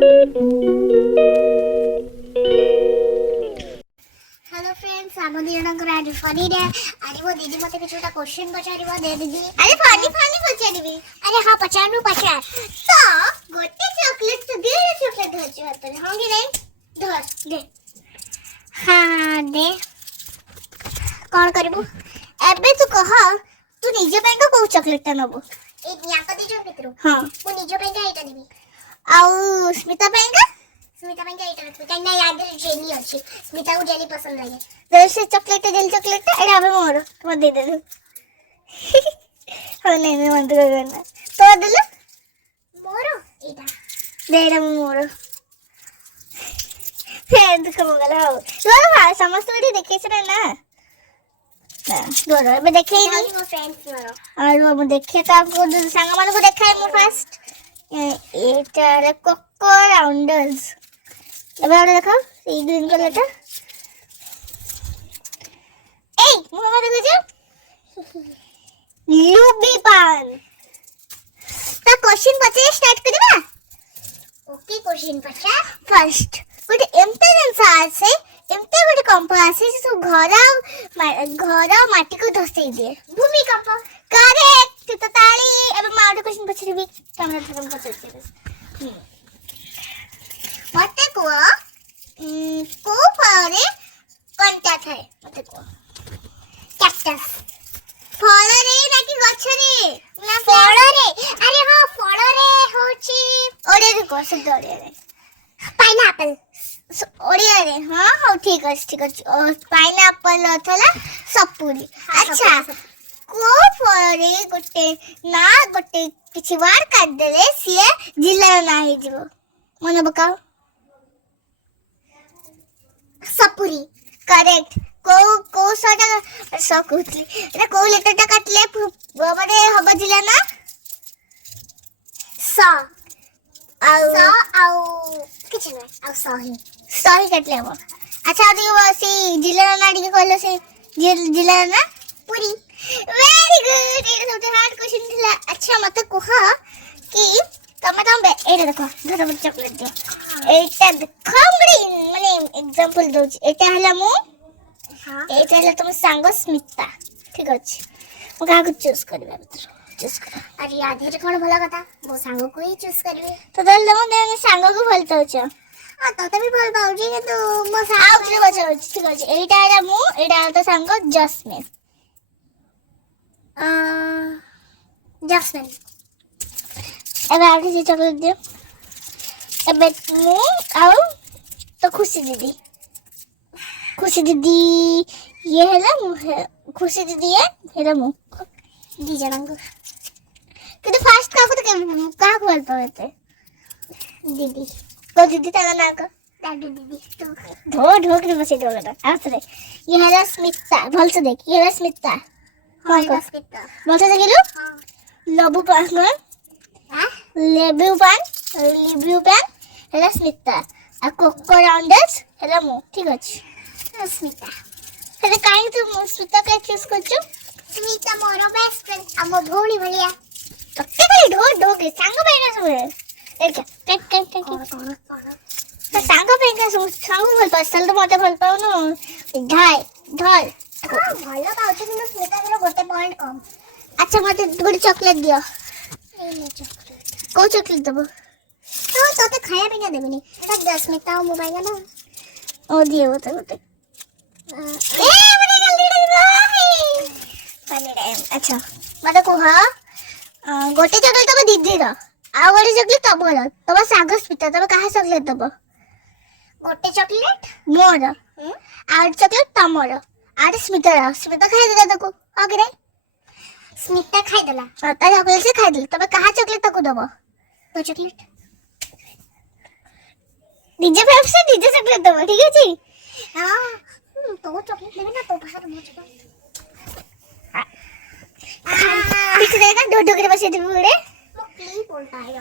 Hello friends, आम दिजणकर आज funny day. आज मो दीदी मते किछ क्वेश्चन पचारिबो दे दीदी। अरे फनी पचारिबी। अरे हां पचार तो गोटे चॉकलेट तो दे चॉकलेट धरछि हाथ में। हां कि नहीं धर दे। हां दे। कोन करबो एबे तू कह तू निजे पे को चॉकलेट ता नबो ए याका दे जो भितरो। हां मु निजे पे एटा देबी आउ स्मिता पे स्मिता पे एटा रखबी काई ना याद जेली अछि स्मिता को जेली पसंद लागे जैसे चॉकलेट जेली चॉकलेट एटा हमें मोर तुम दे दे हो नहीं मैं मन तो करना तो दे मोर एटा देरा मोर फिर दुख मगला हो तो समस्त वीडियो देखे छना ना दोरो मैं देखे नहीं मो फ्रेंड्स दोरो और वो देखे तो आपको संग मान को देखाए मो फास्ट एटा रे कोको राउंडर्स अब और देखो ये ग्रीन कलर टा ए मुंह में देखो लूबी पान तो क्वेश्चन पचे स्टार्ट करबा ओके क्वेश्चन पचा फर्स्ट गुड एम्पेरेंस आसे एमते गुड कंपास है जो घर माटी को धसई दे भूमिकंप करेक्ट तो ताली अब माउट क्वेश्चन पछरीबी कैमरा थकम पछरछे मते को फळे कंटा थाए मते को कैक्टस फळ रे नाकी गछ रे ना फळ रे अरे हां फळ रे होची ओरे को शब्द ओरे रे पाइनएप्पल ओडिया रे हां हो ठीक अछि पाइनएप्पल अथला सपुरी अच्छा को फळ रे गोटे ना गोटे किछि वार काट देले सिए जिल्ला ना हे जीवो मन बकाओ सपुरी करेक्ट को सटा सकुतली रे को लेटर टा काटले माने हबा जिला ना स आउ किछ ना आउ सही काटले हो अच्छा तो से जिला ना डी कहलो से जिला ना पूरी वेरी गुड ये सबसे हार्ड क्वेश्चन थिला अच्छा मते कह कि तमे एटा देखो धर मत चॉकलेट दे एटा देखो माने एग्जांपल दो एटा हला मु हां एटा हला तुम सांग स्मिता ठीक अछि मु का को चूज करबा चूज कर अरे आधे कोन भला कथा मो सांग को ही चूज करबे तो दल दे सांग को भल पाउछ आ तो भी भल पाउजी के तो मो सांग को बचा ठीक अछि एटा हला मु एटा तो सांग जस्मिन जस्मिन अब आगे से चॉकलेट दे अब मु आओ तो खुशी दीदी ये है मु खुशी दीदी है हेला मु दी जनंग कि तो फास्ट का बोल पाते दीदी को दीदी ता ना को दादी दीदी तो ढो के बसे ढो ना आसरे ये है स्मिता भल से देख ये है स्मिता हां स्मिता भल से देख लो हां लबू पान लेबू पान हेला स्मिता आ कोको राउंडर्स हेला मु ठीक अछि स्मिता हेले काई तू स्मिता का चूज करछु स्मिता मोर बेस्ट फ्रेंड हम भौणी भलिया तते भाई ढो के सांग पेना सब देखा टेक तो सांग पेना सब सांग भल पसल तो मते भल पाउ न ढाई ढल भलो पाउछ कि स्मिता के गोटे पॉइंट कम अच्छा मते गुड चॉकलेट दियो ए चॉकलेट को चॉकलेट दबो तो तोते खाया बिना देबनी एटा 10 मिनिट आओ मोबाइल ना ओ दिए वो तो ए बड़े जल्दी पानी टाइम अच्छा मते को हां गोटे चॉकलेट तब दीदी रो आ गोटे चॉकलेट तब रो तब साग स्मिता तब काहे चॉकलेट दबो गोटे चॉकलेट मोर आ चॉकलेट तमरो आ स्मिता खाई देला तको आगे स्मिता खाई देला ता चॉकलेट से खाई देला तब काहे चॉकलेट तको दबो तो chocolate DJ Pepsi DJ chocolate दबो ठीक है जी हां तो चॉकलेट लेबे ना तो बाहर मो चॉकलेट पीछे देखा दो के बसे दे बुड़े मो क्लिप बोलता है